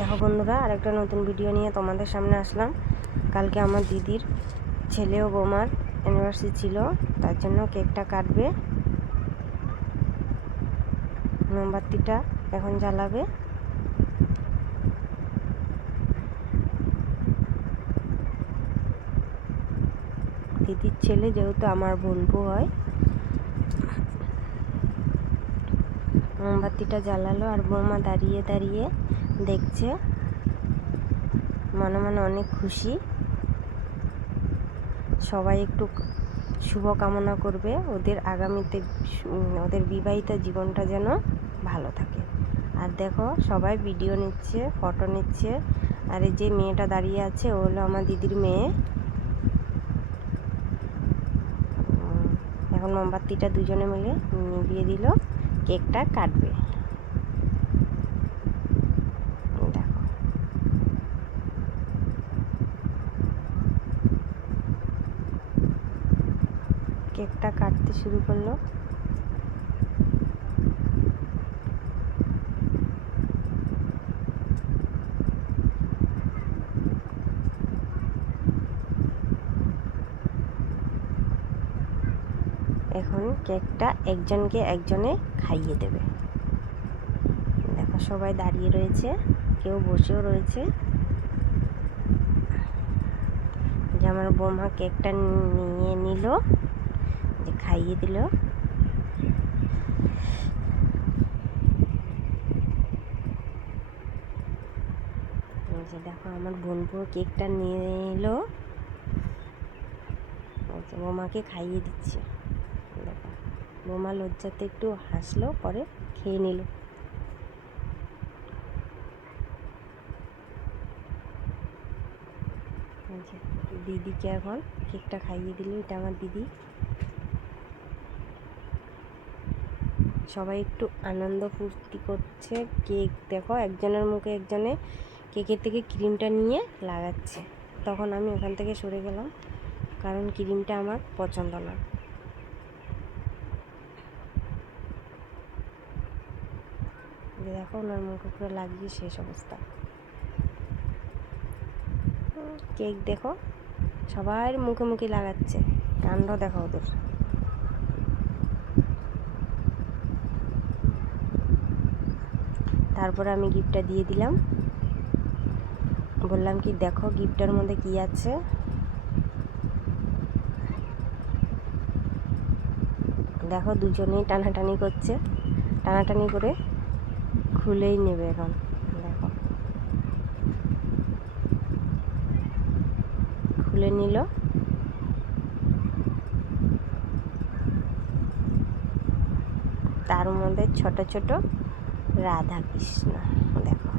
দেখো বন্ধুরা, আরেকটা নতুন ভিডিও নিয়ে তোমাদের সামনে আসলাম। কালকে আমার দিদির ছেলে ও বৌমার অ্যানিভার্সারি ছিল, তার জন্য কেকটা কাটবে। মোমবাতিটা এখন জ্বালাবে। দিদির ছেলে যেহেতু আমার বোনপো হয়। মোমবাতিটা জ্বালালো আর বৌমা দাঁড়িয়ে দাঁড়িয়ে দেখছে, মনে মনে অনেক খুশি। সবাই একটু শুভ কামনা করবে ওদের আগামীতে, ওদের বিবাহিত জীবনটা যেন ভালো থাকে। আর দেখো সবাই ভিডিও নিচ্ছে, ফটো নিচ্ছে। আর এই যে মেয়েটা দাঁড়িয়ে আছে ও হলো আমার দিদির মেয়ে। এখন মোমবাতিটা দুজনে মিলে নিভিয়ে দিল, কেকটা কাটবে। দেখো কেকটা কাটতে শুরু করলো। এখন কেকটা একজনকে একজনে খাইয়ে দেবে। দেখো সবাই দাঁড়িয়ে রয়েছে, কেউ বসেও রয়েছে। যে আমার বৌমা কেকটা নিয়ে নিল, যে খাইয়ে দিল। যে দেখো আমার বোনপো কেকটা নিয়ে এলো, বৌমাকে খাইয়ে দিচ্ছে। দেখো বৌমা লজ্জাতে একটু হাসলো, পরে খেয়ে নিল। দিদিকে এখন কেকটা খাইয়ে দিল, এটা আমার দিদি। সবাই একটু আনন্দ ফুর্তি করছে। কেক দেখো একজনের মুখে একজনে কেকের থেকে ক্রিমটা নিয়ে লাগাচ্ছে। তখন আমি ওখান থেকে সরে গেলাম, কারণ ক্রিমটা আমার পছন্দ না। দেখো ওনার মুখে পুরো লাগিয়ে শেষ অবস্থা। কেক দেখো সবার মুখে মুখে লাগাচ্ছে, কাণ্ড দেখো ওদের। তারপরে আমি গিফটটা দিয়ে দিলাম, বললাম কি দেখো গিফটের মধ্যে কি আছে। দেখো দুজনেই টানাটানি করছে, টানাটানি করে খুলেই নেবে এখন। দেখো খুলে নিল। তার মধ্যে ছোট ছোট রাধা কৃষ্ণ দেখো।